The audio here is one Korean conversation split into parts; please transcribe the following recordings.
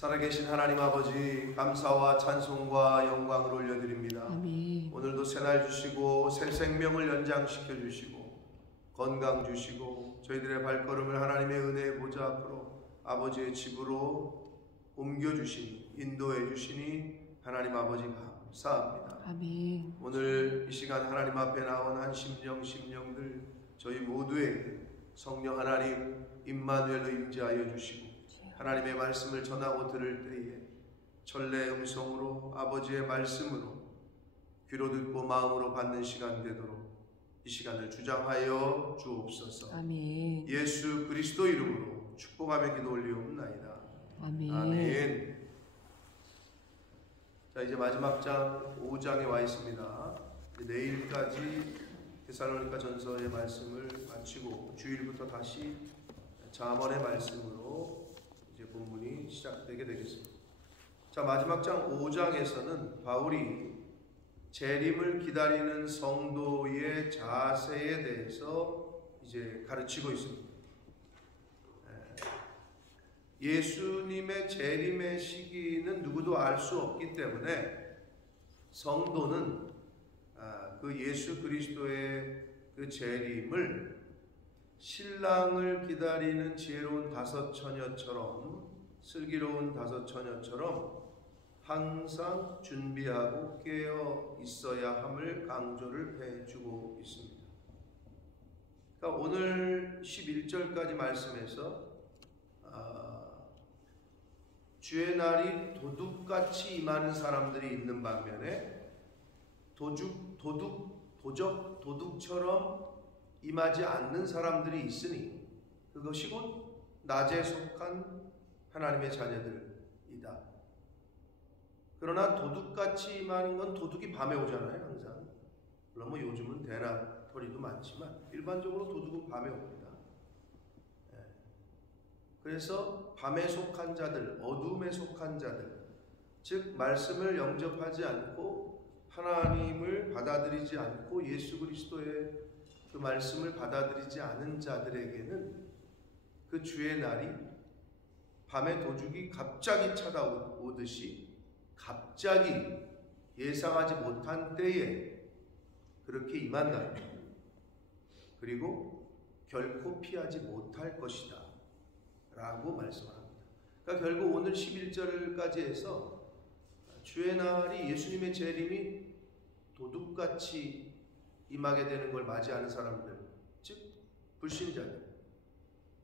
살아계신 하나님 아버지, 감사와 찬송과 영광을 올려드립니다. 아멘. 오늘도 새날 주시고 새 생명을 연장시켜 주시고 건강 주시고 저희들의 발걸음을 하나님의 은혜의 보좌 앞으로 아버지의 집으로 옮겨주시니 인도해 주시니 하나님 아버지 감사합니다. 아멘. 오늘 이 시간 하나님 앞에 나온 한 심령들 저희 모두에게 성령 하나님 임마누엘로 임재하여 주시고 하나님의 말씀을 전하고 들을 때에 전례의 음성으로 아버지의 말씀으로 귀로 듣고 마음으로 받는 시간 되도록 이 시간을 주장하여 주옵소서. 아멘. 예수 그리스도 이름으로 축복하며 기도 올리옵나이다. 아멘. 아멘. 자, 이제 마지막 장 5장에 와 있습니다. 내일까지 데살로니가 전서의 말씀을 마치고 주일부터 다시 잠언의 말씀으로 이제 본문이 시작되게 되겠습니다. 자, 마지막 장 5장에서는 바울이 재림을 기다리는 성도의 자세에 대해서 이제 가르치고 있습니다. 예수님의 재림의 시기는 누구도 알 수 없기 때문에 성도는 그 예수 그리스도의 그 재림을 신랑을 기다리는 지혜로운 다섯 처녀처럼, 슬기로운 다섯 처녀처럼 항상 준비하고 깨어 있어야 함을 강조를 해주고 있습니다. 그러니까 오늘 11절까지 말씀에서 주의 날이 도둑같이 임하는 사람들이 있는 반면에 도둑처럼 임하지 않는 사람들이 있으니 그것이 곧 낮에 속한 하나님의 자녀들이다. 그러나 도둑같이 임하는 건 도둑이 밤에 오잖아요, 항상. 물론 뭐 요즘은 대낮거리도 많지만 일반적으로 도둑은 밤에 옵니다. 그래서 밤에 속한 자들, 어둠에 속한 자들, 즉 말씀을 영접하지 않고 하나님을 받아들이지 않고 예수 그리스도의 그 말씀을 받아들이지 않은 자들에게는 그 주의 날이 밤에 도둑이 갑자기 찾아오듯이 갑자기 예상하지 못한 때에 그렇게 임한다. 그리고 결코 피하지 못할 것이다 라고 말씀합니다. 그러니까 결국 오늘 11절까지 해서 주의 날이 예수님의 재림이 도둑같이 임하게 되는 걸 맞이하는 사람들, 즉 불신자들,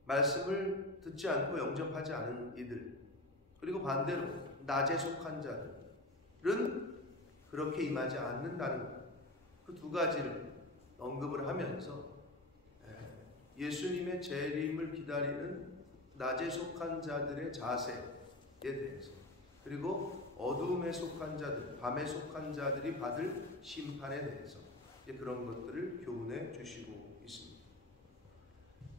말씀을 듣지 않고 영접하지 않은 이들, 그리고 반대로 낮에 속한 자들은 그렇게 임하지 않는다는 것, 그 두 가지를 언급을 하면서 예수님의 재림을 기다리는 낮에 속한 자들의 자세에 대해서, 그리고 어두움에 속한 자들, 밤에 속한 자들이 받을 심판에 대해서 그런 것들을 교훈해 주시고 있습니다.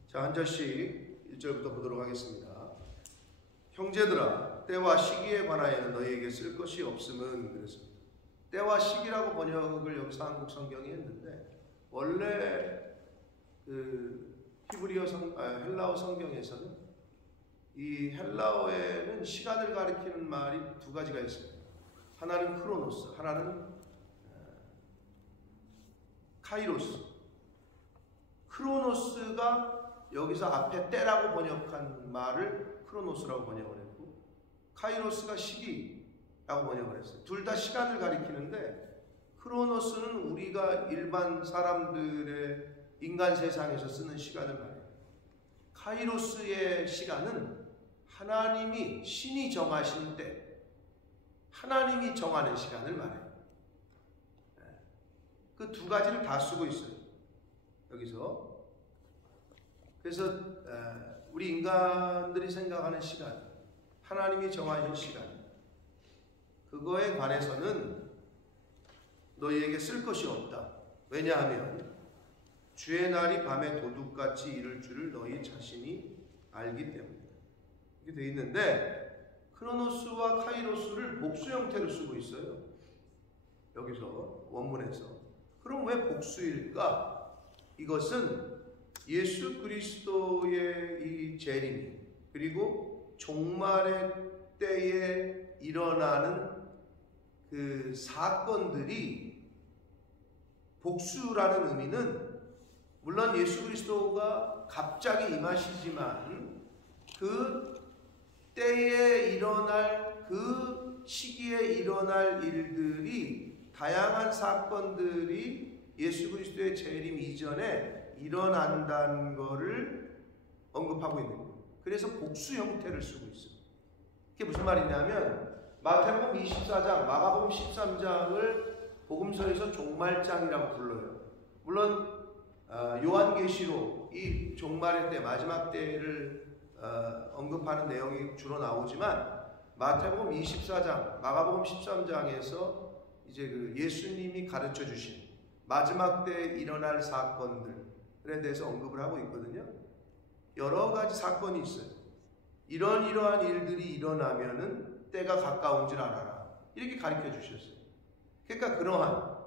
자, 한 절씩 1절부터 보도록 하겠습니다. 형제들아, 때와 시기에 관하여는 너희에게 쓸 것이 없음은 그랬습니다. 때와 시기라고 번역을 여기서 한국 성경이 했는데 원래 그 헬라어 성경에서는 이 헬라어에는 시간을 가리키는 말이 두 가지가 있습니다. 하나는 크로노스, 하나는 카이로스. 크로노스가 여기서 앞에 때라고 번역한 말을 크로노스라고 번역을 했고, 카이로스가 시기라고 번역을 했어요. 둘 다 시간을 가리키는데 크로노스는 우리가 일반 사람들의 인간 세상에서 쓰는 시간을 말해요. 카이로스의 시간은 하나님이 신이 정하신 때, 하나님이 정하는 시간을 말해요. 그 두 가지를 다 쓰고 있어요, 여기서. 그래서 우리 인간들이 생각하는 시간, 하나님이 정하신 시간, 그거에 관해서는 너희에게 쓸 것이 없다. 왜냐하면 주의 날이 밤에 도둑같이 이를 줄을 너희 자신이 알기 때문이다. 이렇게 되어 있는데 크로노스와 카이로스를 복수 형태로 쓰고 있어요, 여기서 원문에서. 그럼 왜 복수일까? 이것은 예수 그리스도의 이 재림, 그리고 종말의 때에 일어나는 그 사건들이 복수라는 의미는 물론 예수 그리스도가 갑자기 임하시지만 그 때에 일어날 그 시기에 일어날 일들이 다양한 사건들이 예수 그리스도의 재림 이전에 일어난다는 것을 언급하고 있는 거예요. 그래서 복수 형태를 쓰고 있어요. 그게 무슨 말이냐면 마태복음 24장, 마가복음 13장을 복음서에서 종말장이라고 불러요. 물론 요한계시록 이 종말의 때, 마지막 때를 언급하는 내용이 주로 나오지만 마태복음 24장, 마가복음 13장에서 이제 그 예수님이 가르쳐 주신 마지막 때에 일어날 사건들에 대해서 언급을 하고 있거든요. 여러 가지 사건이 있어요. 이러한 일들이 일어나면은 때가 가까운 줄 알아라. 이렇게 가르쳐 주셨어요. 그러니까 그러한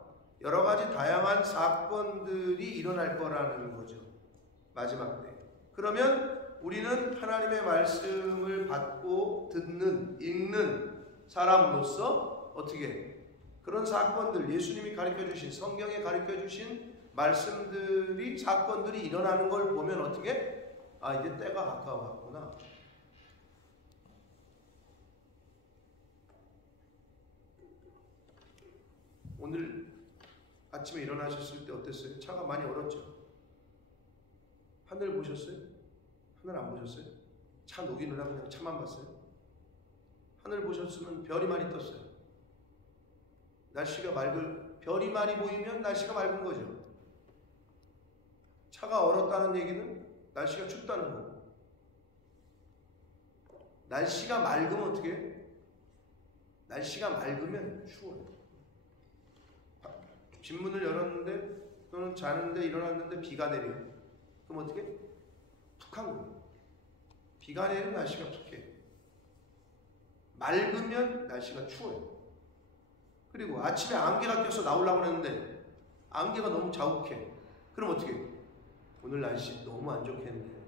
여러 가지 다양한 사건들이 일어날 거라는 거죠. 마지막 때. 그러면 우리는 하나님의 말씀을 받고 듣는, 읽는 사람으로서 어떻게 그런 사건들, 예수님이 가르쳐 주신, 성경에 가르쳐 주신 말씀들이, 사건들이 일어나는 걸 보면 어떻게? 아, 이제 때가 가까웠구나. 오늘 아침에 일어나셨을 때 어땠어요? 차가 많이 얼었죠? 하늘 보셨어요? 하늘 안 보셨어요? 차 녹이느라 그냥 차만 봤어요? 하늘 보셨으면 별이 많이 떴어요. 날씨가 별이 많이 보이면 날씨가 맑은 거죠. 차가 얼었다는 얘기는 날씨가 춥다는 거고. 날씨가 맑으면 어떻게 해요? 날씨가 맑으면 추워요. 집문을 열었는데 또는 자는데 일어났는데 비가 내려. 그럼 어떻게? 툭한 거예요. 비가 내리면 날씨가 툭해. 맑으면 날씨가 추워요. 그리고 아침에 안개가 껴서 나오려고 했는데 안개가 너무 자욱해. 그럼 어떻게 해요? 오늘 날씨 너무 안 좋겠는데.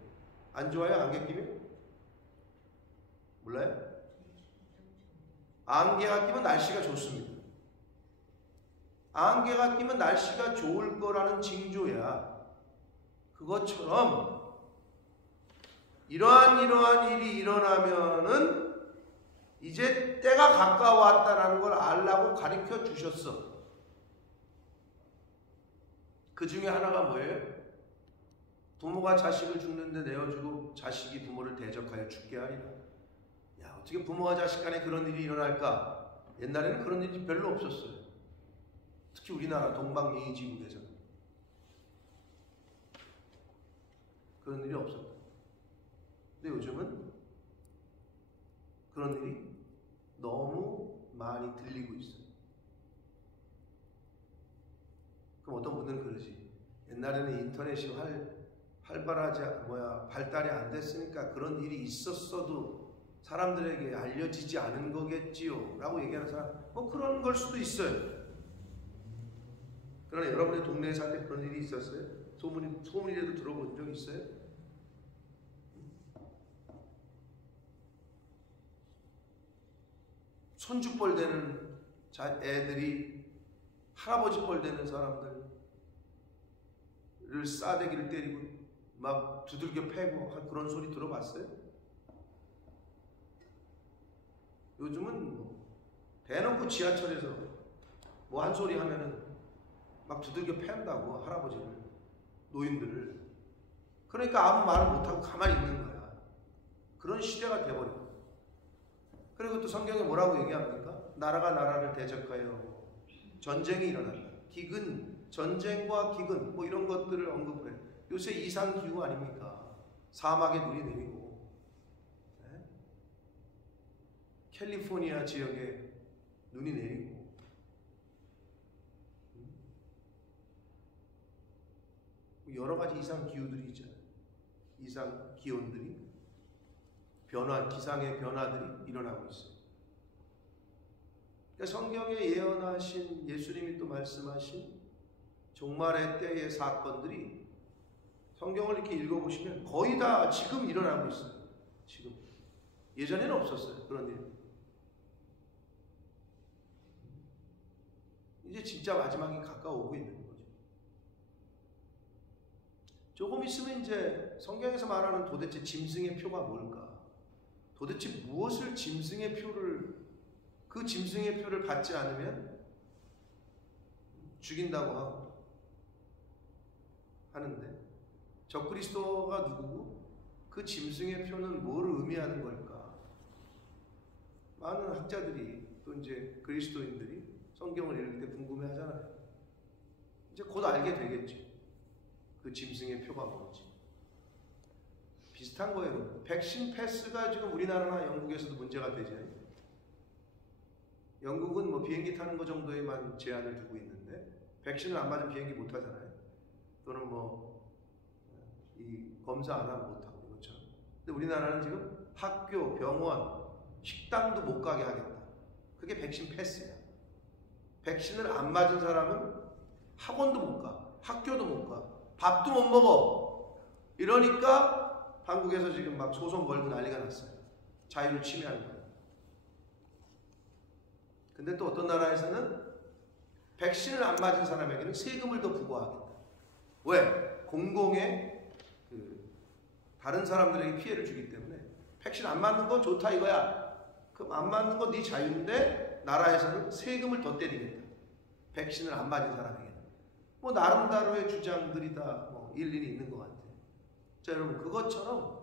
안 좋아요? 안개 끼면? 몰라요? 안개가 끼면 날씨가 좋습니다. 안개가 끼면 날씨가 좋을 거라는 징조야. 그것처럼 이러한 일이 일어나면은 이제 때가 가까웠다라는 걸 알라고 가르쳐 주셨어. 그 중에 하나가 뭐예요? 부모가 자식을 죽는데 내어주고 자식이 부모를 대적하여 죽게 하리라. 야, 어떻게 부모와 자식 간에 그런 일이 일어날까? 옛날에는 그런 일이 별로 없었어요. 특히 우리나라 동방예의지국에서는 그런 일이 없었다. 근데 요즘은 그런 일이 너무 많이 들리고 있어요. 그럼 어떤 분들은 그러지. 옛날에는 인터넷이 발달이 안 됐으니까 그런 일이 있었어도 사람들에게 알려지지 않은 거겠지요 라고 얘기하는 사람, 뭐 그런 걸 수도 있어요. 그러나 여러분의 동네에 살 때 그런 일이 있었어요? 소문이라도 들어본 적 있어요? 손주뻘 되는 애들이 할아버지뻘 되는 사람들을 싸대기를 때리고 막 두들겨 패고 그런 소리 들어봤어요? 요즘은 뭐 대놓고 지하철에서 뭐 한 소리 하면은 막 두들겨 팬다고, 할아버지를, 노인들을. 그러니까 아무 말을 못하고 가만히 있는 거야. 그런 시대가 돼버려. 그리고 또 성경에 뭐라고 얘기합니까? 나라가 나라를 대적하여 전쟁이 일어난다. 기근, 전쟁과 기근, 뭐 이런 것들을 언급을 해. 요새 이상기후 아닙니까? 사막에 눈이 내리고, 네? 캘리포니아 지역에 눈이 내리고, 여러 가지 이상 기후들이 있잖아요. 이상 기온들이 기상의 변화들이 일어나고 있어요. 그러니까 성경에 예언하신, 예수님이 또 말씀하신 종말의 때의 사건들이 성경을 이렇게 읽어보시면 거의 다 지금 일어나고 있어요. 지금. 예전에는 없었어요. 그런 일. 이제 진짜 마지막이 가까워오고 있는 거죠. 조금 있으면 이제 성경에서 말하는 도대체 짐승의 표가 뭘까? 도대체 무엇을 짐승의 표를, 그 짐승의 표를 받지 않으면 죽인다고 하고 하는데, 적그리스도가 누구고 그 짐승의 표는 뭘 의미하는 걸까? 많은 학자들이 또 이제 그리스도인들이 성경을 읽을 때 궁금해하잖아요. 이제 곧 알게 되겠지. 그 짐승의 표가 뭔지. 비슷한 거예요. 백신 패스가 지금 우리나라나 영국에서도 문제가 되죠. 영국은 뭐 비행기 타는 거 정도에만 제한을 두고 있는데 백신을 안 맞으면 비행기 못 타잖아요. 또는 뭐 이 검사 안 하면 못 타고 그렇죠. 근데 우리나라는 지금 학교, 병원, 식당도 못 가게 하겠다. 그게 백신 패스야. 백신을 안 맞은 사람은 학원도 못 가, 학교도 못 가, 밥도 못 먹어. 이러니까 한국에서 지금 막 소송 걸고 난리가 났어요. 자유를 침해하는 거예요. 근데 또 어떤 나라에서는 백신을 안 맞은 사람에게는 세금을 더 부과하겠다. 왜? 공공의 다른 사람들에게 피해를 주기 때문에 백신 안 맞는 거 좋다 이거야. 그럼 안 맞는 거 네 자유인데 나라에서는 세금을 더 때리겠다. 백신을 안 맞은 사람에게는. 뭐 나름대로의 주장들이 다 뭐 일리는 있는 것 같아요. 자, 여러분, 그것처럼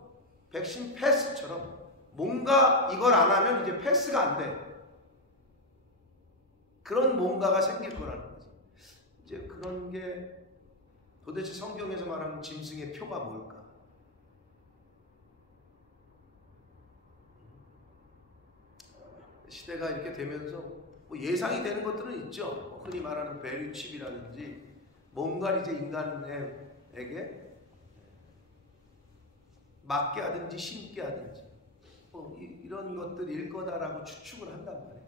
백신 패스처럼 뭔가 이걸 안 하면 이제 패스가 안 돼. 그런 뭔가가 생길 거라는 거죠. 이제 그런 게 도대체 성경에서 말하는 짐승의 표가 뭘까? 시대가 이렇게 되면서 뭐 예상이 되는 것들은 있죠. 흔히 말하는 밸류칩이라든지 뭔가 이제 인간에게 맞게 하든지 심게 하든지 뭐 이런 것들일 거다라고 추측을 한단 말이에요.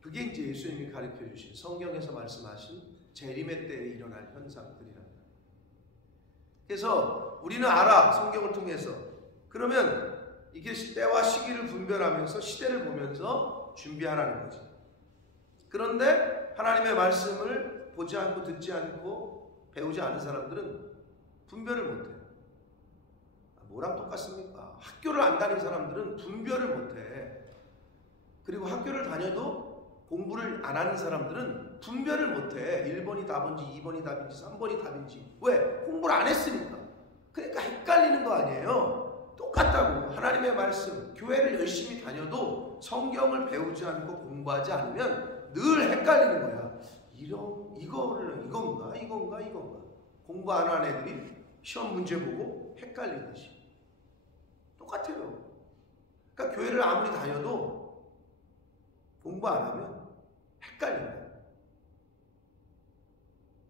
그게 이제 예수님이 가르쳐 주신 성경에서 말씀하신 재림의 때에 일어날 현상들이란 말이에요. 그래서 우리는 알아, 성경을 통해서. 그러면 이게 때와 시기를 분별하면서 시대를 보면서 준비하라는 거지. 그런데 하나님의 말씀을 보지 않고 듣지 않고 배우지 않은 사람들은 분별을 못해. 뭐랑 똑같습니까? 학교를 안 다닌 사람들은 분별을 못해. 그리고 학교를 다녀도 공부를 안 하는 사람들은 분별을 못해. 1번이 답인지 2번이 답인지 3번이 답인지. 왜? 공부를 안 했으니까. 그러니까 헷갈리는 거 아니에요. 똑같다고. 하나님의 말씀, 교회를 열심히 다녀도 성경을 배우지 않고 공부하지 않으면 늘 헷갈리는 거야. 이건가? 공부 안 하는 애들이 시험 문제 보고 헷갈리듯이. 똑같아요. 그러니까 교회를 아무리 다녀도 공부 안 하면 헷갈린다.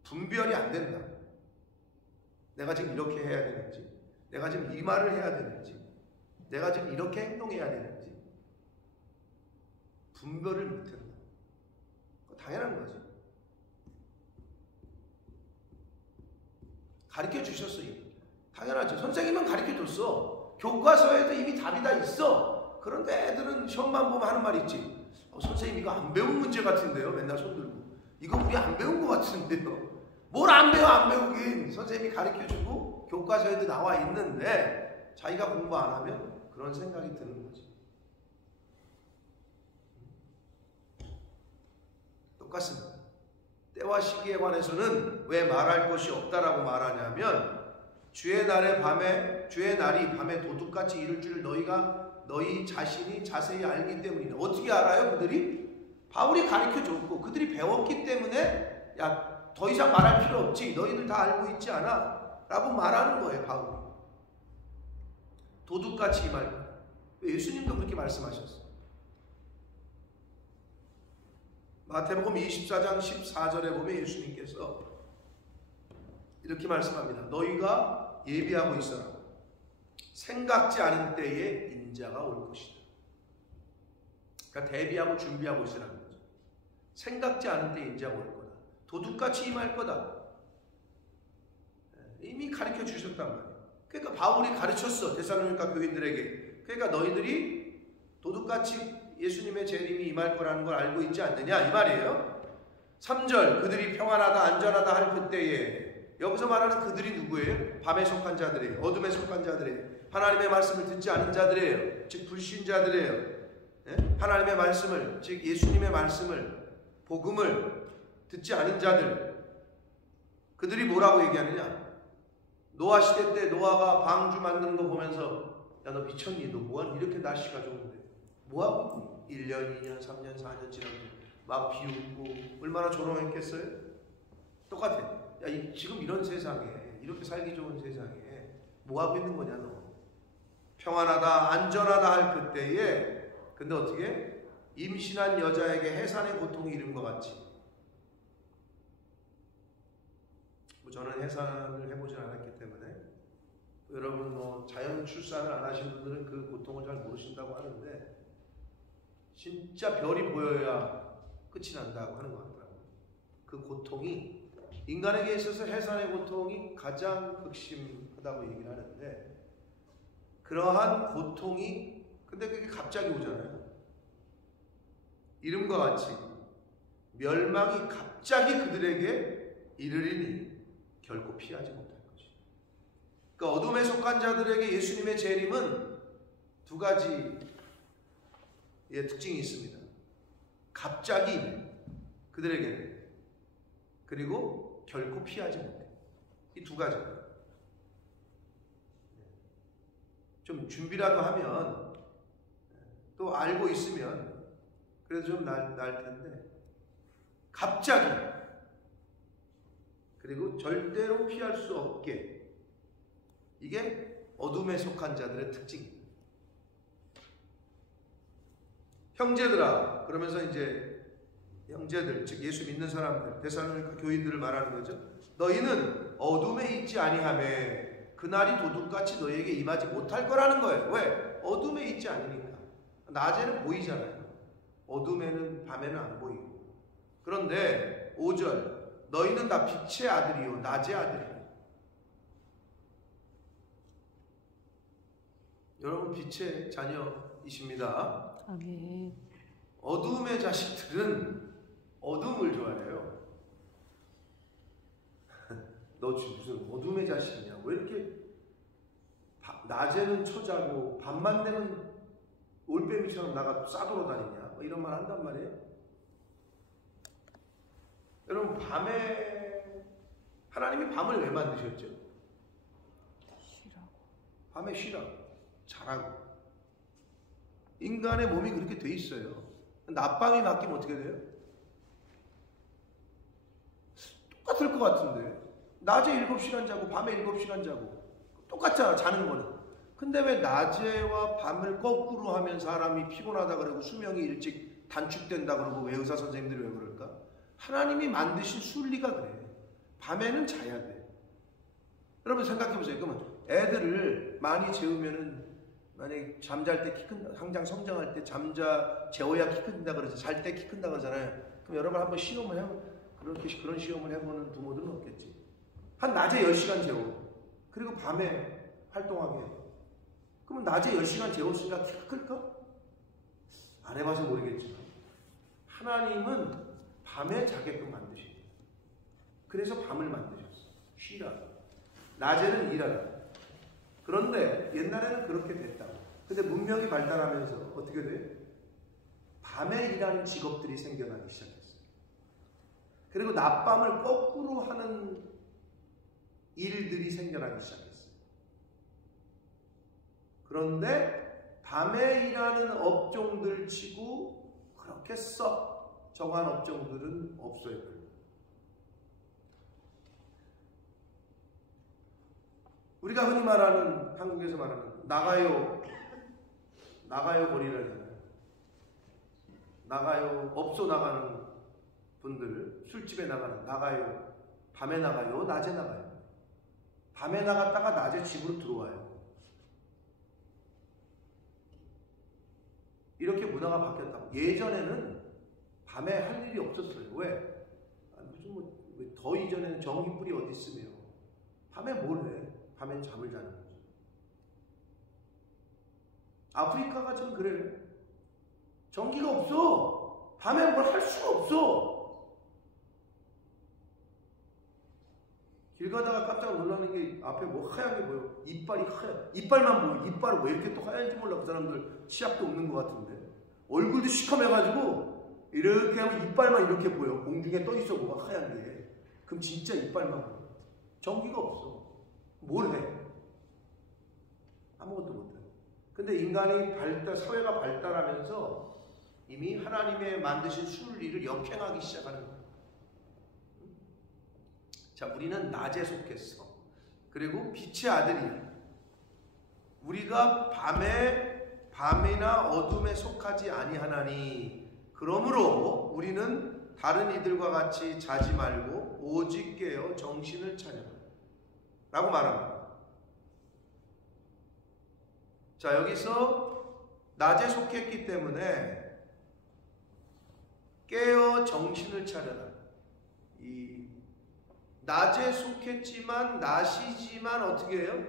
분별이 안 된다. 내가 지금 이렇게 해야 되는지, 내가 지금 이 말을 해야 되는지, 내가 지금 이렇게 행동해야 되는지 분별을 못한다. 당연한 거지. 가르쳐 주셨어요. 당연하죠. 선생님은 가르쳐 줬어. 교과서에도 이미 답이 다 있어. 그런데 애들은 시험만 보면 하는 말 있지. 선생님 이거 안 배운 문제 같은데요? 맨날 손 들고. 이거 우리 안 배운 것 같은데요? 뭘 안 배워, 안 배우긴. 선생님이 가르쳐주고 교과서에도 나와 있는데 자기가 공부 안 하면 그런 생각이 드는 거지. 똑같습니다. 때와 시기에 관해서는 왜 말할 것이 없다라고 말하냐면 주의 날이 밤에 도둑같이 이룰 줄 너희 자신이 자세히 알기 때문이다. 어떻게 알아요? 그들이? 바울이 가르쳐줬고 그들이 배웠기 때문에 야 더 이상 말할 필요 없지. 너희들 다 알고 있지 않아? 라고 말하는 거예요. 바울이. 도둑같이 임할 거야. 예수님도 그렇게 말씀하셨어요. 마태복음 24장 14절에 보면 예수님께서 이렇게 말씀합니다. 너희가 예비하고 있어라. 생각지 않은 때에 인자가 올 것이다. 그러니까 대비하고 준비하고 있으라는 거죠. 생각지 않은 때에 인자가 올 거다. 도둑같이 임할 거다. 이미 가르쳐 주셨단 말이에요. 그러니까 바울이 가르쳤어, 데살로니가 교인들에게. 그러니까 너희들이 도둑같이 예수님의 재림이 임할 거라는 걸 알고 있지 않느냐 이 말이에요. 3절 그들이 평안하다 안전하다 할 그때에, 여기서 말하는 그들이 누구예요? 밤에 속한 자들이에요. 어둠에 속한 자들이에요. 하나님의 말씀을 듣지 않은 자들이에요. 즉 불신자들이에요. 예? 하나님의 말씀을, 즉 예수님의 말씀을, 복음을 듣지 않은 자들, 그들이 뭐라고 얘기하느냐? 노아 시대 때 노아가 방주 만드는 거 보면서 야 너 미쳤니? 너 뭐하니? 이렇게 날씨가 좋은데 뭐하고 있니? 1년, 2년, 3년, 4년 지나고 막 비웃고 얼마나 조롱했겠어요? 똑같아. 야 지금 이런 세상에, 이렇게 살기 좋은 세상에 뭐하고 있는 거냐 너? 평안하다 안전하다 할 그때에, 근데 어떻게? 임신한 여자에게 해산의 고통이 이른 것 같이. 저는 해산을 해보진 않았기 때문에, 여러분 뭐 자연 출산을 안 하신 분들은 그 고통을 잘 모르신다고 하는데, 진짜 별이 보여야 끝이 난다고 하는 것 같더라고요. 그 고통이, 인간에게 있어서 해산의 고통이 가장 극심하다고 얘기를 하는데, 그러한 고통이, 근데 그게 갑자기 오잖아요. 이름과 같이 멸망이 갑자기 그들에게 이르리니 결코 피하지 못할 것이죠. 그러니까 어둠에 속한 자들에게 예수님의 재림은 두 가지의 특징이 있습니다. 갑자기 그들에게는, 그리고 결코 피하지 못해. 이 두 가지. 좀 준비라도 하면, 또 알고 있으면 그래도 좀 날 텐데, 갑자기, 그리고 절대로 피할 수 없게, 이게 어둠에 속한 자들의 특징입니다. 형제들아, 그러면서 이제 형제들, 즉 예수 믿는 사람들, 데살로니가 교인들을 말하는 거죠. 너희는 어둠에 있지 아니하매 그날이 도둑같이 너희에게 임하지 못할 거라는 거예요. 왜? 어둠에 있지 않으니까. 낮에는 보이잖아요. 어둠에는, 밤에는 안 보이고. 그런데 5절 너희는 다 빛의 아들이요 낮의 아들이요. 여러분 빛의 자녀이십니다. 아멘. 어둠의 자식들은 어둠을 좋아해요. 너 무슨 어둠의 자식이냐? 왜 이렇게 낮에는 초자고 밤만 되면 올빼미처럼 나가 싸돌아다니냐? 뭐 이런 말 한단 말이에요. 여러분 밤에, 하나님이 밤을 왜 만드셨죠? 쉬라고. 밤에 쉬라고, 자라고. 인간의 몸이 그렇게 돼 있어요. 낮밤이 바뀌면 어떻게 돼요? 똑같을 것 같은데, 낮에 7시간 자고 밤에 7시간 자고 똑같잖아, 자는 거는. 근데 왜 낮에와 밤을 거꾸로 하면 사람이 피곤하다 그러고 수명이 일찍 단축된다 그러고, 왜 의사 선생님들이 왜 그럴까? 하나님이 만드신 순리가 그래. 밤에는 자야 돼. 여러분 생각해 보세요. 그러면 애들을 많이 재우면은, 만약에 잠잘 때 키 큰다, 항상 성장할 때 재워야 키 큰다 그러죠. 잘 때 키 큰다 그러잖아요. 그럼 여러분 한번 시험을 그런 시험을 해보는 부모들은 없겠지. 한 낮에 10시간 재워. 그리고 밤에 활동하게 해. 그러면 낮에 10시간 재웠으니까 키가 클까? 안 해봐서 모르겠지만 하나님은 밤에 자게끔 만드십니다. 그래서 밤을 만드셨어요. 쉬라. 낮에는 일하라. 그런데 옛날에는 그렇게 됐다고. 근데 문명이 발달하면서 어떻게 돼? 밤에 일하는 직업들이 생겨나기 시작했어요. 그리고 낮밤을 거꾸로 하는 일들이 생겨나기 시작했어요. 그런데 밤에 일하는 업종들 치고 그렇게 썩 정한 업종들은 없어요. 우리가 흔히 말하는, 한국에서 말하는 나가요 거리라잖아요. 나가요, 업소 나가는 분들, 술집에 나가요. 밤에 나가요, 낮에 나가요. 밤에 나갔다가 낮에 집으로 들어와요. 이렇게 문화가 바뀌었다고. 예전에는 밤에 할 일이 없었어요. 왜? 더 이전에는 전기불이 어디 있으며 밤에 뭘 해? 밤엔 잠을 자는 거죠. 아프리카가 지금 그래요. 전기가 없어. 밤에 뭘 할 수가 없어. 길 가다가 깜짝 놀라는 게 앞에 뭐 하얀 게 보여. 이빨이 하얀. 이빨만 보여. 이빨을 왜 이렇게 또 하얀지 몰라. 그 사람들 치약도 없는 것 같은데. 얼굴도 시커매가지고 이렇게 하면 이빨만 이렇게 보여. 공중에 떠 있어 뭐가 하얀 게. 그럼 진짜 이빨만 보여. 전기가 없어. 뭘 해? 아무것도 못해. 근데 인간이 사회가 발달하면서 이미 하나님의 만드신 순리를 역행하기 시작하는 거예요. 자, 우리는 낮에 속했어. 그리고 빛의 아들이야. 우리가 밤이나 어둠에 속하지 아니하나니 그러므로 우리는 다른 이들과 같이 자지 말고 오직 깨어 정신을 차려라 라고 말합니다. 자, 여기서 낮에 속했기 때문에 깨어 정신을 차려라. 이 낮에 속했지만 낮이지만 어떻게 해요?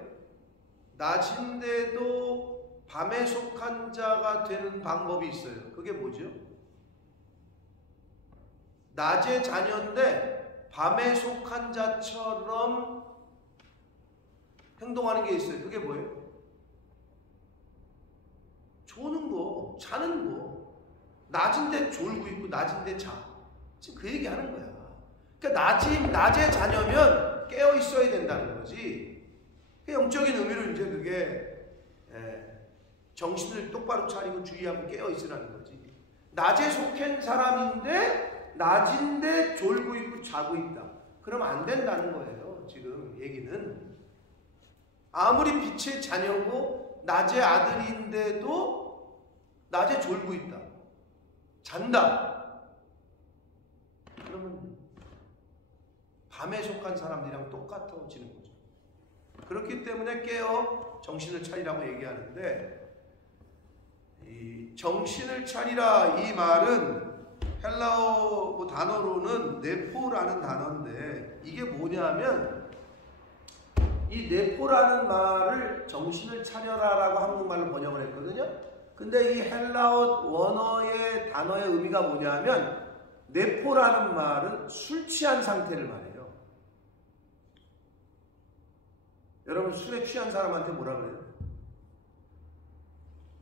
낮인데도 밤에 속한 자가 되는 방법이 있어요. 그게 뭐죠? 낮의 자녀인데 밤에 속한 자처럼 행동하는 게 있어요. 그게 뭐예요? 조는 거, 자는 거. 낮인데 졸고 있고 낮인데 자. 지금 그 얘기 하는 거야. 그러니까 낮의 자녀면 깨어 있어야 된다는 거지. 영적인 의미로 이제 그게 정신을 똑바로 차리고 주의하고 깨어 있으라는 거지. 낮에 속한 사람인데 낮인데 졸고 있고 자고 있다. 그러면 안 된다는 거예요. 지금 얘기는. 아무리 빛의 자녀고 낮의 아들인데도 낮에 졸고 있다. 잔다. 그러면 밤에 속한 사람들이랑 똑같아지는 거죠. 그렇기 때문에 깨어 정신을 차리라고 얘기하는데, 이 정신을 차리라 이 말은 헬라어 단어로는 네포라는 단어인데, 이게 뭐냐면 이 네포라는 말을 정신을 차려라라고 한국말로 번역을 했거든요. 근데 이 헬라어 원어의 단어의 의미가 뭐냐면 네포라는 말은 술 취한 상태를 말해요. 여러분 술에 취한 사람한테 뭐라 그래요?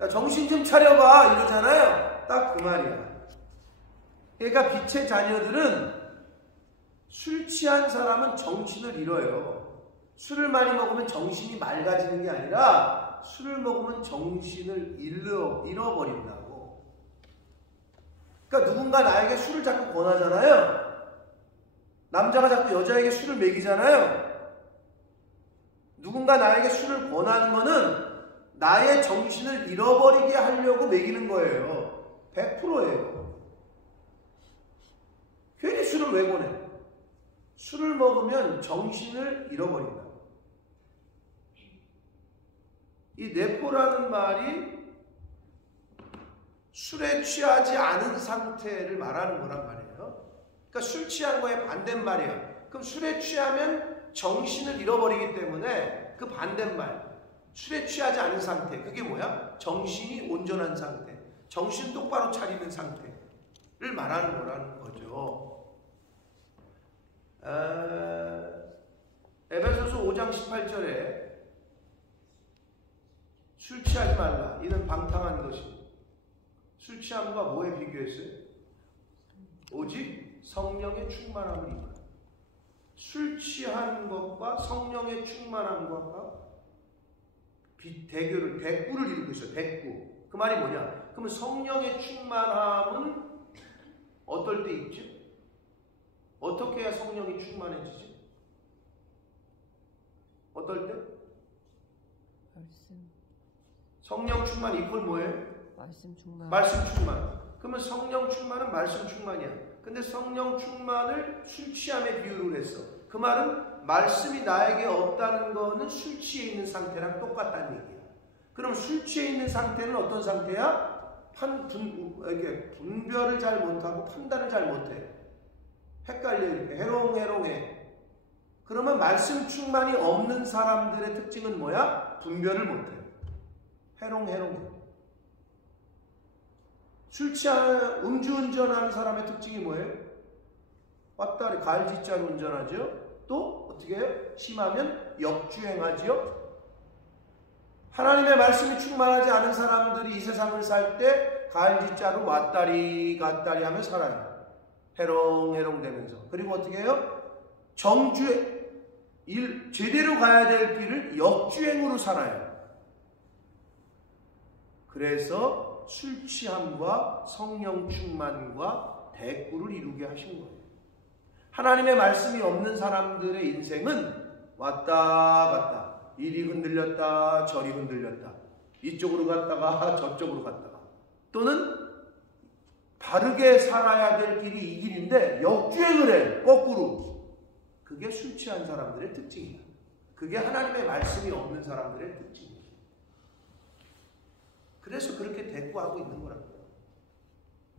야, 정신 좀 차려봐 이러잖아요. 딱 그 말이야. 그러니까 빛의 자녀들은 술 취한 사람은 정신을 잃어요. 술을 많이 먹으면 정신이 맑아지는 게 아니라 술을 먹으면 정신을 잃어버린다고. 그러니까 누군가 나에게 술을 자꾸 권하잖아요. 남자가 자꾸 여자에게 술을 먹이잖아요. 누군가 나에게 술을 권하는 거는 나의 정신을 잃어버리게 하려고 먹이는 거예요. 100%예요. 괜히 술을 왜 권해? 술을 먹으면 정신을 잃어버린다. 이 네포라는 말이 술에 취하지 않은 상태를 말하는 거란 말이에요. 그러니까 술 취한 거에 반대말이에요. 그럼 술에 취하면 정신을 잃어버리기 때문에 그 반대말, 술에 취하지 않은 상태, 그게 뭐야? 정신이 온전한 상태, 정신 똑바로 차리는 상태를 말하는 거라는 거죠. 에베소서 5장 18절에 술 취하지 말라. 이는 방탕한 것이고. 술 취함과 뭐에 비교했어요? 오직 성령의 충만함을 입어라. 술 취한 것과 성령의 충만한 것과 대꾸를 이루고 있어요. 대꾸. 그 말이 뭐냐? 그러면 성령의 충만함은 어떨 때 있지? 어떻게 해야 성령이 충만해지지? 어떨 때? 말씀. 성령 충만 이퀄 뭐예요? 말씀 충만. 말씀 충만. 그러면 성령 충만은 말씀 충만이야. 근데 성령 충만을 술 취함에 비유를 했어. 그 말은 말씀이 나에게 없다는 거는 술 취해 있는 상태랑 똑같다는 얘기야. 그럼 술 취해 있는 상태는 어떤 상태야? 이렇게 분별을 잘 못하고 판단을 잘 못해. 헷갈려. 이렇게 해롱해롱해. 그러면 말씀 충만이 없는 사람들의 특징은 뭐야? 분별을 못해. 해롱해롱해. 술 취한 음주운전하는 사람의 특징이 뭐예요? 왔다리 갈짓자로 운전하죠. 또 어떻게 해요? 심하면 역주행하죠. 하나님의 말씀이 충만하지 않은 사람들이 이 세상을 살 때 갈짓자로 왔다리 갔다리 하며 살아요. 해롱해롱 되면서. 그리고 어떻게 해요? 제대로 가야 될 길을 역주행으로 살아요. 그래서 술 취함과 성령 충만과 대꾸를 이루게 하신 거예요. 하나님의 말씀이 없는 사람들의 인생은 왔다 갔다, 이리 흔들렸다 저리 흔들렸다, 이쪽으로 갔다가 저쪽으로 갔다가, 또는 바르게 살아야 될 길이 이 길인데 역주행을 해, 거꾸로. 그게 술 취한 사람들의 특징이야. 그게 하나님의 말씀이 없는 사람들의 특징이야. 그래서 그렇게 대꾸하고 있는 거라고요.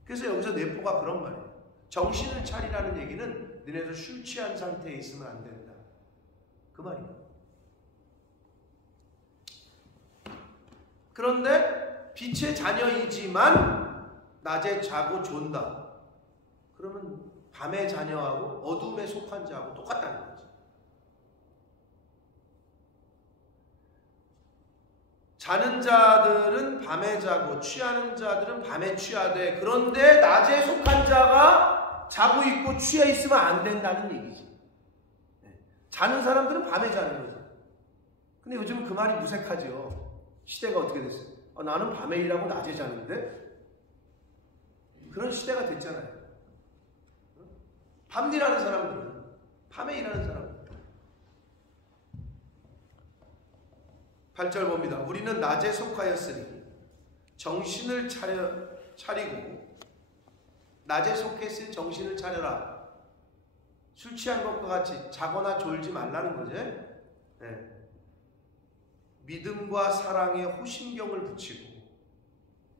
그래서 여기서 내포가 그런 말이에요. 정신을 차리라는 얘기는 너네들 술 취한 상태에 있으면 안 된다, 그 말이에요. 그런데 빛의 자녀이지만 낮에 자고 존다. 그러면 밤의 자녀하고 어둠에 속한 자하고 똑같다는 거지. 자는 자들은 밤에 자고 취하는 자들은 밤에 취하되, 그런데 낮에 속한 자가 자고 있고 취해 있으면 안 된다는 얘기지. 자는 사람들은 밤에 자는 거지. 근데 요즘은 그 말이 무색하죠. 시대가 어떻게 됐어요? 나는 밤에 일하고 낮에 자는데? 그런 시대가 됐잖아요. 밤 일하는 사람들은 밤에 일하는 사람들. 8절 봅니다. 우리는 낮에 속하였으니 정신을 차리고, 낮에 속했으니 정신을 차려라. 술 취한 것과 같이 자거나 졸지 말라는 거지. 네. 믿음과 사랑에 호심경을 붙이고,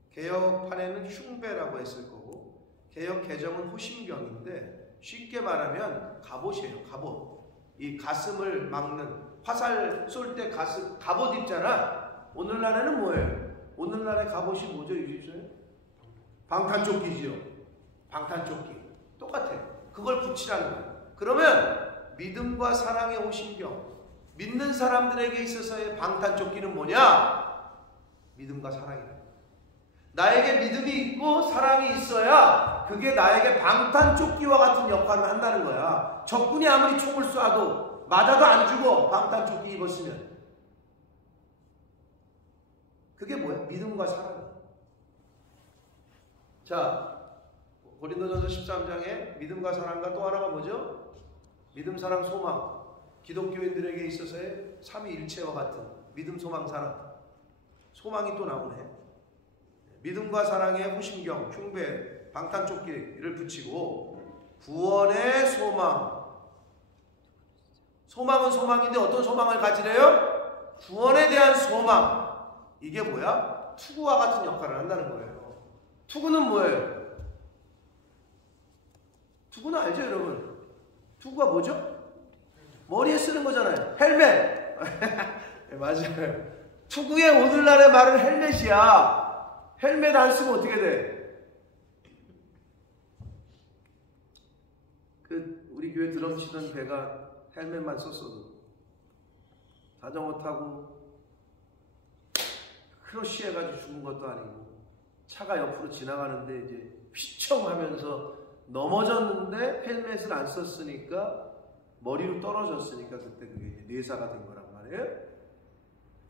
개혁판에는 흉배라고 했을 거고 개혁 개정은 호심경인데, 쉽게 말하면 갑옷이에요. 갑옷. 이 가슴을 막는, 화살 쏠 때 갑옷 입잖아. 오늘날에는 뭐예요? 오늘날의 갑옷이 뭐죠? 유집소에? 방탄조끼지요. 방탄조끼. 똑같아요. 그걸 붙이라는 거예요. 그러면 믿음과 사랑의 호심경, 믿는 사람들에게 있어서의 방탄조끼는 뭐냐? 믿음과 사랑이다. 나에게 믿음이 있고 사랑이 있어야 그게 나에게 방탄조끼와 같은 역할을 한다는 거야. 적군이 아무리 총을 쏴도 맞아도 안 죽어. 방탄조끼 입었으면. 그게 뭐야? 믿음과 사랑이야. 자, 고린도전서 13장에 믿음과 사랑과 또 하나가 뭐죠? 믿음, 사랑, 소망. 기독교인들에게 있어서의 삼위일체와 같은 믿음, 소망, 사랑. 소망이 또 나오네. 믿음과 사랑의 호심경, 흉배, 방탄조끼를 붙이고, 구원의 소망. 소망은 소망인데 어떤 소망을 가지래요? 구원에 대한 소망. 이게 뭐야? 투구와 같은 역할을 한다는 거예요. 투구는 뭐예요? 투구는 알죠, 여러분? 투구가 뭐죠? 머리에 쓰는 거잖아요. 헬멧. 맞아요. 투구의 오늘날의 말은 헬멧이야. 헬멧 안 쓰면 어떻게 돼? 우리 교회 드럼 치던 배가 헬멧만 썼어도 자전거 타고 크러쉬 해가지고 죽은 것도 아니고, 차가 옆으로 지나가는데 이제 휘청 하면서 넘어졌는데 헬멧을 안 썼으니까, 머리로 떨어졌으니까 그때 그게 이제 뇌사가 된 거란 말이에요.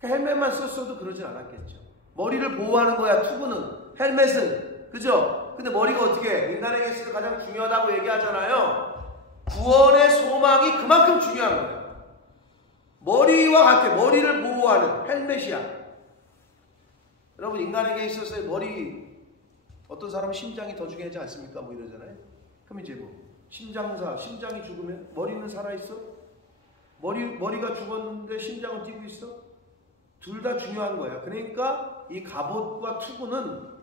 헬멧만 썼어도 그러진 않았겠죠. 머리를 보호하는 거야, 투구는. 헬멧은. 그죠? 근데 머리가 어떻게 해? 인간에게 있어서 가장 중요하다고 얘기하잖아요. 구원의 소망이 그만큼 중요한 거예요. 머리와 같아. 머리를 보호하는 헬멧이야. 여러분, 인간에게 있어서의 머리, 어떤 사람은 심장이 더 중요하지 않습니까? 뭐 이러잖아요. 그럼 이제 뭐 심장사, 심장이 죽으면 머리는 살아있어? 머리가 죽었는데 심장은 뛰고 있어? 둘 다 중요한 거야. 그러니까 이 갑옷과 투구는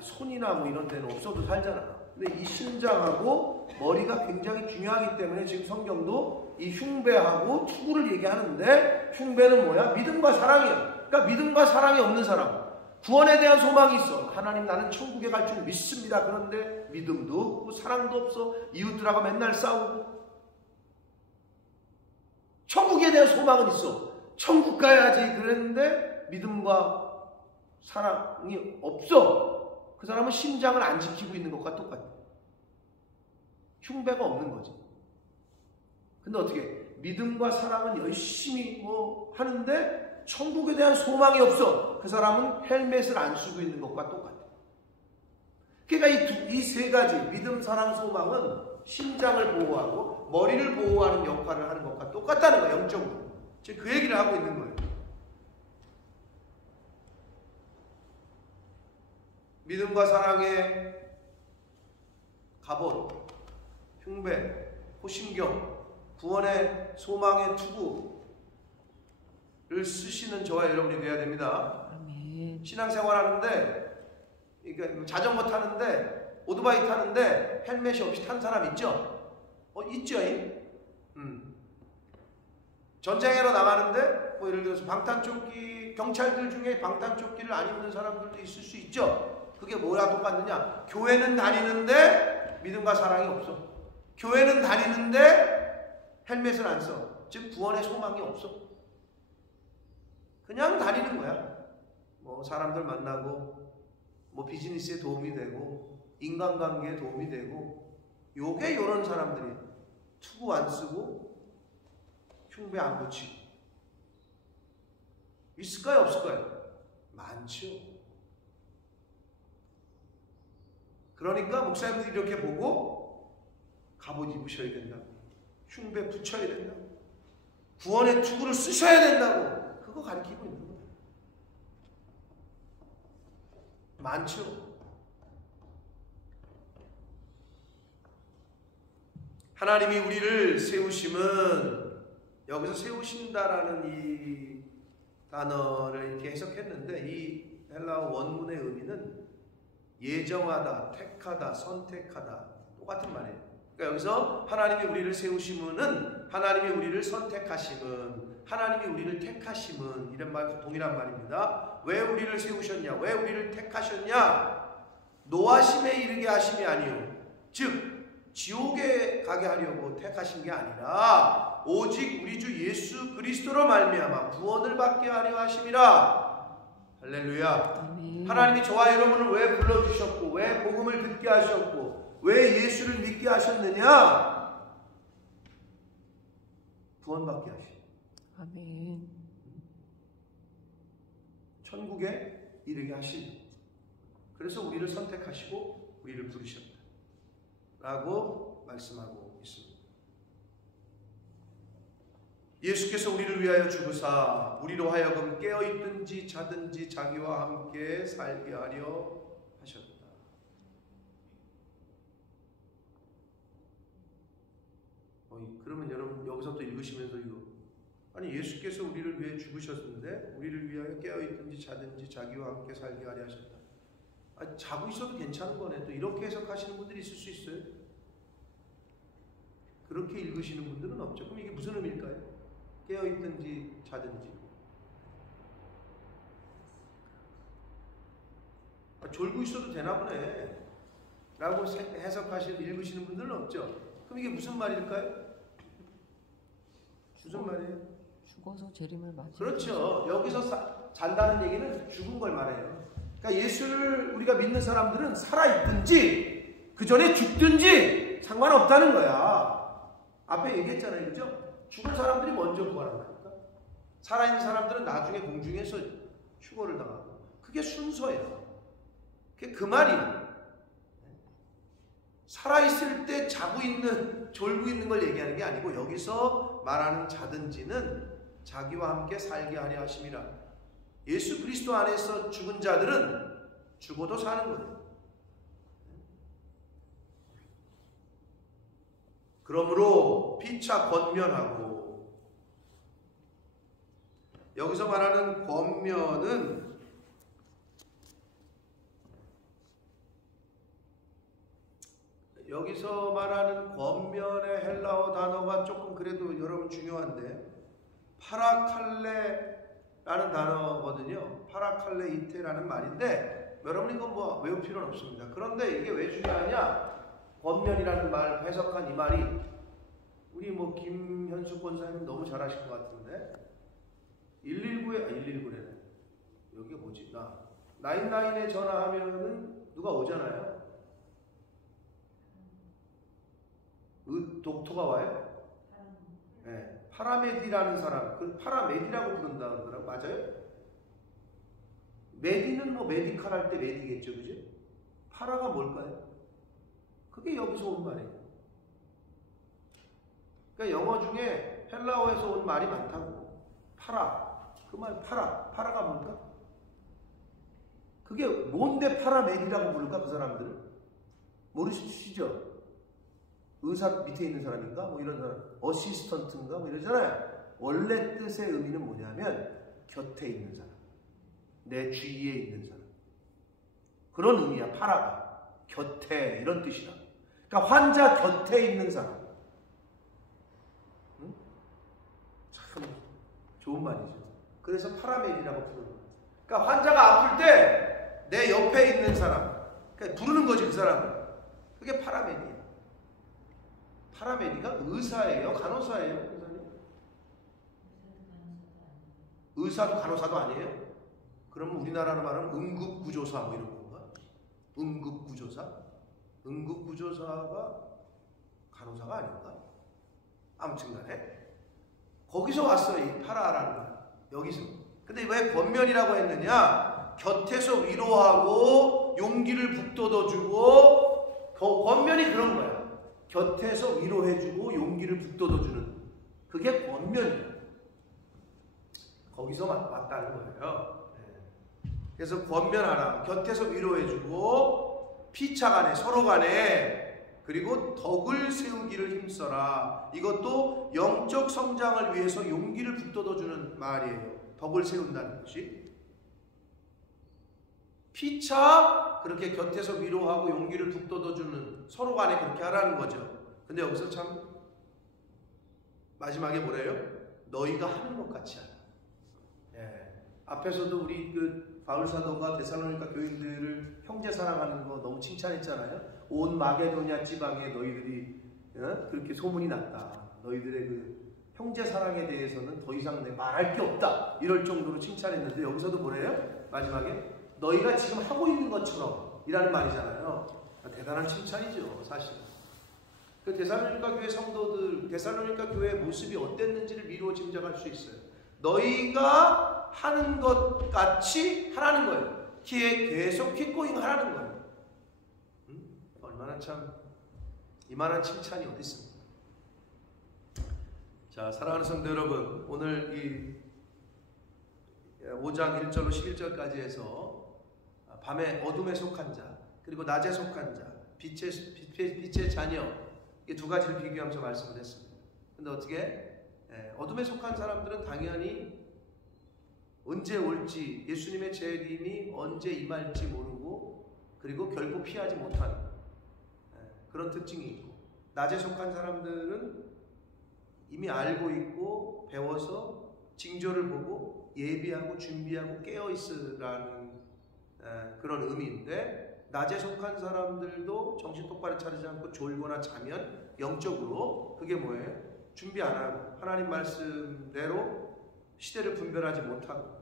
손이나 뭐 이런 데는 없어도 살잖아. 근데 이 심장하고 머리가 굉장히 중요하기 때문에 지금 성경도 이 흉배하고 투구를 얘기하는데, 흉배는 뭐야? 믿음과 사랑이야. 그러니까 믿음과 사랑이 없는 사람, 구원에 대한 소망이 있어. 하나님 나는 천국에 갈 줄 믿습니다. 그런데 믿음도 없고 사랑도 없어. 이웃들하고 맨날 싸우고. 천국에 대한 소망은 있어. 천국 가야지. 그랬는데 믿음과 사랑이 없어. 그 사람은 심장을 안 지키고 있는 것과 똑같아. 흉배가 없는 거지. 근데 어떻게 믿음과 사랑은 열심히 하는데 천국에 대한 소망이 없어. 그 사람은 헬멧을 안 쓰고 있는 것과 똑같아. 그러니까 이 세 가지 믿음, 사랑, 소망은 심장을 보호하고 머리를 보호하는 역할을 하는 것과 똑같다는 거예요. 영적으로. 지금 그 얘기를 하고 있는 거예요. 믿음과 사랑의 갑옷, 흉배, 호심경, 구원의 소망의 투구를 쓰시는 저와 여러분이 되어야 됩니다. 아멘. 신앙생활 하는데, 그러니까 자전거 타는데, 오토바이 타는데 헬멧이 없이 탄 사람 있죠? 있죠. 전쟁하러 나가는데 예를 들어서 방탄조끼, 경찰들 중에 방탄조끼를 안 입는 사람들도 있을 수 있죠. 그게 뭐랑 똑같느냐? 교회는 다니는데 믿음과 사랑이 없어. 교회는 다니는데 헬멧을 안 써. 즉 구원의 소망이 없어. 그냥 다니는 거야. 사람들 만나고 비즈니스에 도움이 되고 인간관계에 도움이 되고, 요게 요런 사람들이 투구 안 쓰고 흉배 안 붙이고 있을까요? 없을까요? 많죠. 그러니까 목사님들이 이렇게 보고 갑옷 입으셔야 된다고, 흉배 붙여야 된다고, 구원의 투구를 쓰셔야 된다고 그거 가르치고 있는 거예요. 많죠. 하나님이 우리를 세우심은, 여기서 세우신다라는 이 단어를 이렇게 해석했는데 이 헬라어 원문의 의미는 예정하다, 택하다, 선택하다 똑같은 말이에요. 그러니까 여기서 하나님이 우리를 세우심은, 하나님이 우리를 선택하심은, 하나님이 우리를 택하심은, 이런 말 동일한 말입니다. 왜 우리를 세우셨냐? 왜 우리를 택하셨냐? 노하심에 이르게 하심이 아니요, 즉 지옥에 가게 하려고 택하신 게 아니라 오직 우리 주 예수 그리스도로 말미암아 구원을 받게 하려 하심이라. 할렐루야. 아멘. 하나님이 저와 여러분을 왜 불러주셨고, 왜 복음을 듣게 하셨고, 왜 예수를 믿게 하셨느냐? 구원받게 하시오. 아멘. 천국에 이르게 하시오. 그래서 우리를 선택하시고 우리를 부르셨다 라고 말씀하고 있습니다. 예수께서 우리를 위하여 죽으사 우리로 하여금 깨어있든지 자든지 자기와 함께 살게 하려 하셨다. 그러면 여러분 여기서 또 읽으시면서 아니 예수께서 우리를 위해 죽으셨는데 우리를 위하여 깨어있든지 자든지 자기와 함께 살게 하려 하셨다. 자고 있어도 괜찮은 거네. 또 이렇게 해석하시는 분들이 있을 수 있어요. 그렇게 읽으시는 분들은 없죠. 그럼 이게 무슨 의미일까요? 깨어있든지 자든지. 졸고 있어도 되나 보네 라고 읽으시는 분들은 없죠. 그럼 이게 무슨 말일까요? 무슨 말이에요? 죽어서 재림을 맞이하는. 그렇죠. 여기서 잔다는 얘기는 죽은 걸 말해요. 그러니까 예수를 우리가 믿는 사람들은 살아있든지 그 전에 죽든지 상관없다는 거야. 앞에 얘기했잖아요. 그죠? 죽은 사람들이 먼저 부활한다니까. 살아있는 사람들은 나중에 공중에서 휴거를 당하고. 그게 순서예요. 그게 그 말이에요. 살아있을 때 자고 있는, 졸고 있는 걸 얘기하는 게 아니고, 여기서 말하는 자든지는 자기와 함께 살게 하려 하심이라. 예수 그리스도 안에서 죽은 자들은 죽어도 사는 거예요. 그러므로 피차 권면하고, 여기서 말하는 권면은 여기서 말하는 권면의 헬라어 단어가 조금 그래도 여러분 중요한데, 파라칼레라는 라는 단어거든요. 파라칼레이테라는 말인데 여러분 이건 뭐 외울 필요는 없습니다. 그런데 이게 왜 중요하냐? 권면이라는 말 해석한 이 말이 우리 뭐 김현숙 권사님 너무 잘하실 것 같은데 119래. 여기 뭐지? 99에 전화하면은 누가 오잖아요. 독터가 와요? 네, 파라메디라는 사람, 그 파라메디라고 부른다 그러더라고. 맞아요? 메디는 뭐 메디칼 할 때 메디겠죠, 그죠? 파라가 뭘까요? 그게 여기서 온 말이에요. 그러니까 영어 중에 헬라어에서 온 말이 많다고. 파라, 그 말 파라가 뭘까? 그게 뭔데 파라메디라고 부를까, 그 사람들은? 모르시죠? 의사 밑에 있는 사람인가? 뭐 이런 사람, 어시스턴트인가? 뭐 이러잖아요. 원래 뜻의 의미는 뭐냐면 곁에 있는 사람, 내 주위에 있는 사람, 그런 의미야. 파라가 곁에, 이런 뜻이다. 그러니까 환자 곁에 있는 사람. 응? 참 좋은 말이죠. 그래서 파라메디라고 부르는 거예요. 그러니까 환자가 아플 때 내 옆에 있는 사람, 그러니까 부르는 거지, 그 사람을. 그게 파라메디야. 파라메디가 의사예요? 간호사예요? 의사도 간호사도 아니에요? 그러면 우리나라로 말하면 응급구조사 뭐 이런 건가? 응급구조사? 응급구조사가 간호사가 아닌가? 아무튼 간에 거기서 왔어요, 이 파라라는 말. 여기서. 근데 왜 권면이라고 했느냐? 곁에서 위로하고 용기를 북돋워주고, 권면이 그런 거야. 곁에서 위로해주고 용기를 북돋워주는, 그게 권면이에요. 거기서 왔다는 거예요. 그래서 권면하라. 곁에서 위로해주고 피차간에, 서로간에, 그리고 덕을 세우기를 힘써라. 이것도 영적 성장을 위해서 용기를 북돋워주는 말이에요. 덕을 세운다는 것이. 피차, 그렇게 곁에서 위로하고 용기를 북돋워주는, 서로간에 그렇게 하라는 거죠. 근데 여기서 참 마지막에 뭐래요? 너희가 하는 것 같이 하라. 앞에서도 우리 그 바울 사도가 데살로니가 교인들을 형제 사랑하는 거 너무 칭찬했잖아요. 온 마게도냐 지방에 너희들이 그렇게 소문이 났다. 너희들의 그 형제 사랑에 대해서는 더 이상 말할 게 없다. 이럴 정도로 칭찬했는데 여기서도 뭐래요? 마지막에 너희가 지금 하고 있는 것처럼 이라는 말이잖아요. 대단한 칭찬이죠, 사실. 그 데살로니가 교회 성도들, 데살로니가 교회의 모습이 어땠는지를 미루어 짐작할 수 있어요. 너희가 하는 것 같이 하라는 거예요. 계속 킥고잉 하라는 거예요. 얼마나 참 이만한 칭찬이 어디 있습니까? 자, 사랑하는 성도 여러분, 오늘 이 5장 1절로 11절까지 해서 밤에 어둠에 속한 자, 그리고 낮에 속한 자, 빛의 자녀, 이 두 가지를 비교하면서 말씀을 했습니다. 근데 어떻게? 어둠에 속한 사람들은 당연히 언제 올지, 예수님의 재림이 언제 임할지 모르고, 그리고 결코 피하지 못하는 그런 특징이 있고, 낮에 속한 사람들은 이미 알고 있고 배워서 징조를 보고 예비하고 준비하고 깨어있으라는 그런 의미인데, 낮에 속한 사람들도 정신 똑바로 차리지 않고 졸거나 자면 영적으로 그게 뭐예요? 준비 안 하고 하나님 말씀대로 시대를 분별하지 못하고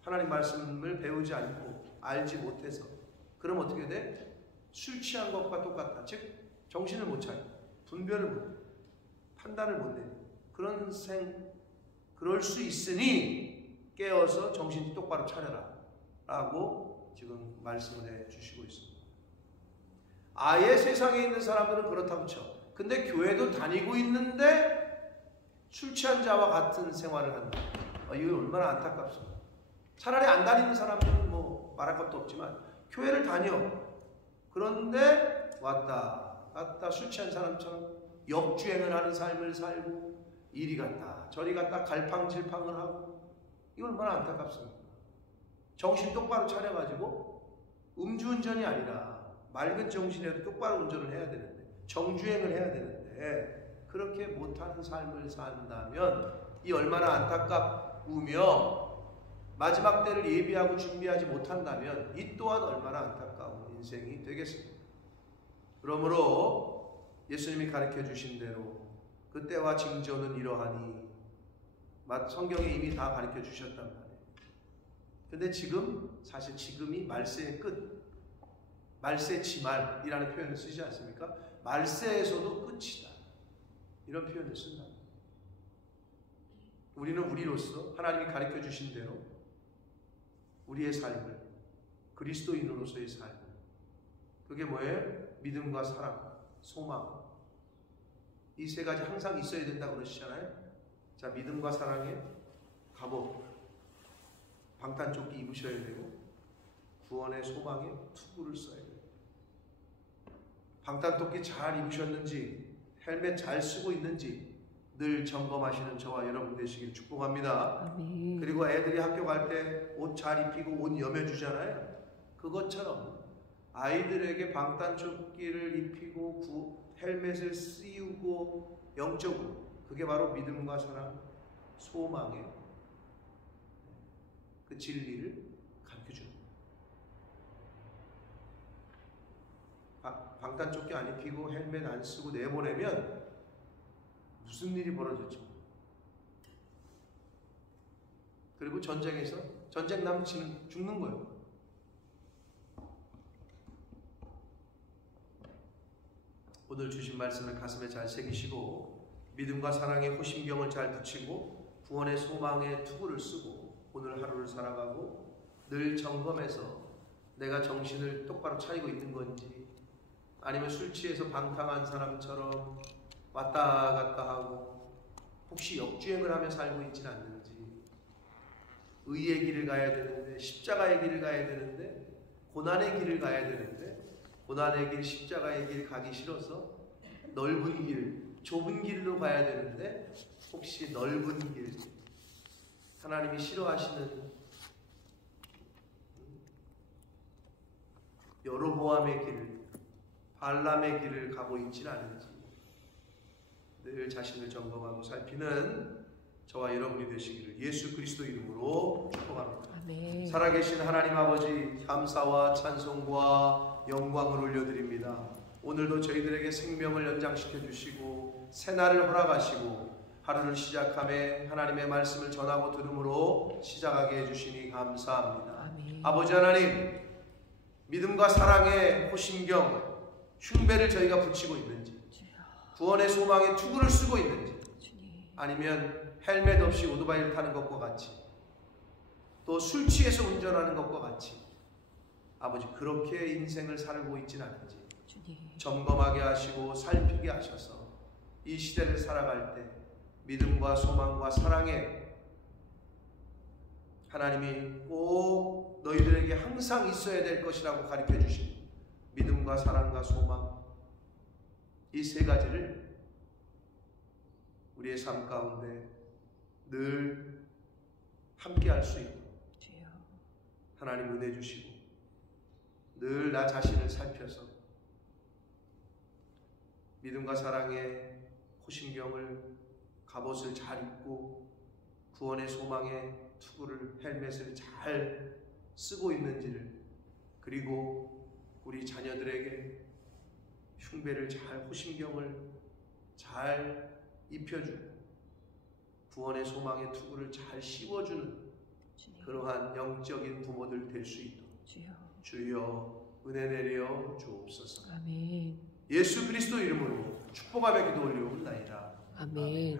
하나님 말씀을 배우지 않고 알지 못해서, 그럼 어떻게 돼? 술 취한 것과 똑같다. 즉 정신을 못 차려, 분별을 못 해, 판단을 못 내. 그럴 수 있으니 깨어서 정신 똑바로 차려라 라고 지금 말씀을 해주시고 있습니다. 아예 세상에 있는 사람들은 그렇다고 쳐. 근데 교회도 다니고 있는데 술 취한 자와 같은 생활을 한다. 이거 얼마나 안타깝습니다. 차라리 안 다니는 사람들은 뭐 말할 것도 없지만 교회를 다녀. 그런데 왔다 갔다 술 취한 사람처럼 역주행을 하는 삶을 살고, 이리 갔다 저리 갔다 갈팡질팡을 하고, 이거 얼마나 안타깝습니까? 정신 똑바로 차려가지고 음주운전이 아니라 맑은 정신에도 똑바로 운전을 해야 되는데, 정주행을 해야 되는데 그렇게 못하는 삶을 산다면 이 얼마나 안타깝으며 마지막 때를 예비하고 준비하지 못한다면 이 또한 얼마나 안타까운 인생이 되겠습니까? 그러므로 예수님이 가르쳐 주신 대로 그때와 징조는 이러하니 성경에 이미 다 가르쳐 주셨단 말이에요. 근데 지금 사실 지금이 말세의 끝, 말세 지말이라는 표현을 쓰지 않습니까? 말세에서도 끝이다, 이런 표현을 쓴다. 우리는 우리로서 하나님이 가르쳐 주신 대로 우리의 삶을, 그리스도인으로서의 삶, 그게 뭐예요? 믿음과 사랑, 소망, 이 세 가지 항상 있어야 된다고 그러시잖아요. 자, 믿음과 사랑의 갑옷, 방탄조끼 입으셔야 되고, 구원의 소망의 투구를 써야 돼요. 방탄조끼 잘 입으셨는지, 헬멧 잘 쓰고 있는지 늘 점검하시는 저와 여러분 되시길 축복합니다. 아멘. 그리고 애들이 학교 갈 때 옷 잘 입히고 옷 여며주잖아요. 그것처럼 아이들에게 방탄조끼를 입히고 헬멧을 씌우고 영적으로, 그게 바로 믿음과 사랑, 소망의 그 진리를 가르쳐주는 거예요. 방탄조끼 안 입히고 헬멧 안 쓰고 내보내면 무슨 일이 벌어질지. 그리고 전쟁에서 전쟁 나면 죽는 거예요. 오늘 주신 말씀을 가슴에 잘 새기시고 믿음과 사랑의 호심경을 잘 붙이고 구원의 소망의 투구를 쓰고 오늘 하루를 살아가고 늘 점검해서 내가 정신을 똑바로 차리고 있는 건지, 아니면 술 취해서 방탕한 사람처럼 왔다 갔다 하고 혹시 역주행을 하며 살고 있지는 않는지, 의의 길을 가야 되는데, 십자가의 길을 가야 되는데, 고난의 길을 가야 되는데, 고난의 길, 십자가의 길 가기 싫어서 넓은 길, 좁은 길로 가야 되는데 혹시 넓은 길, 하나님이 싫어하시는 여로보암의 길을, 발람의 길을 가고 있지는 않은지 늘 자신을 점검하고 살피는 저와 여러분이 되시기를 예수 그리스도 이름으로 축복합니다. 아멘. 살아계신 하나님 아버지, 감사와 찬송과 영광을 올려드립니다. 오늘도 저희들에게 생명을 연장시켜 주시고 새날을 허락하시고 하루를 시작함에 하나님의 말씀을 전하고 들음으로 시작하게 해주시니 감사합니다. 아멘. 아버지 하나님, 믿음과 사랑의 호심경, 흉배를 저희가 붙이고 있는지, 구원의 소망의 투구를 쓰고 있는지, 아니면 헬멧 없이 오토바이를 타는 것과 같이, 또 술 취해서 운전하는 것과 같이 아버지 그렇게 인생을 살고 있지는 않은지 점검하게 하시고 살피게 하셔서 이 시대를 살아갈 때 믿음과 소망과 사랑에 하나님이 꼭 너희들에게 항상 있어야 될 것이라고 가르쳐 주신 믿음과 사랑과 소망, 이 세 가지를 우리의 삶 가운데 늘 함께 할 수 있도록 하나님 은혜 주시고 늘 나 자신을 살펴서 믿음과 사랑의 호심경을, 갑옷을 잘 입고 구원의 소망의 투구를, 헬멧을 잘 쓰고 있는지를, 그리고 우리 자녀들에게 흉배를 잘, 호심경을 잘 입혀주고 구원의 소망의 투구를 잘 씌워주는 그러한 영적인 부모들 될 수 있도록 주여 은혜 내려 주옵소서. 아멘. 예수 그리스도 이름으로 축복하며 기도 올리옵나이다. 아멘.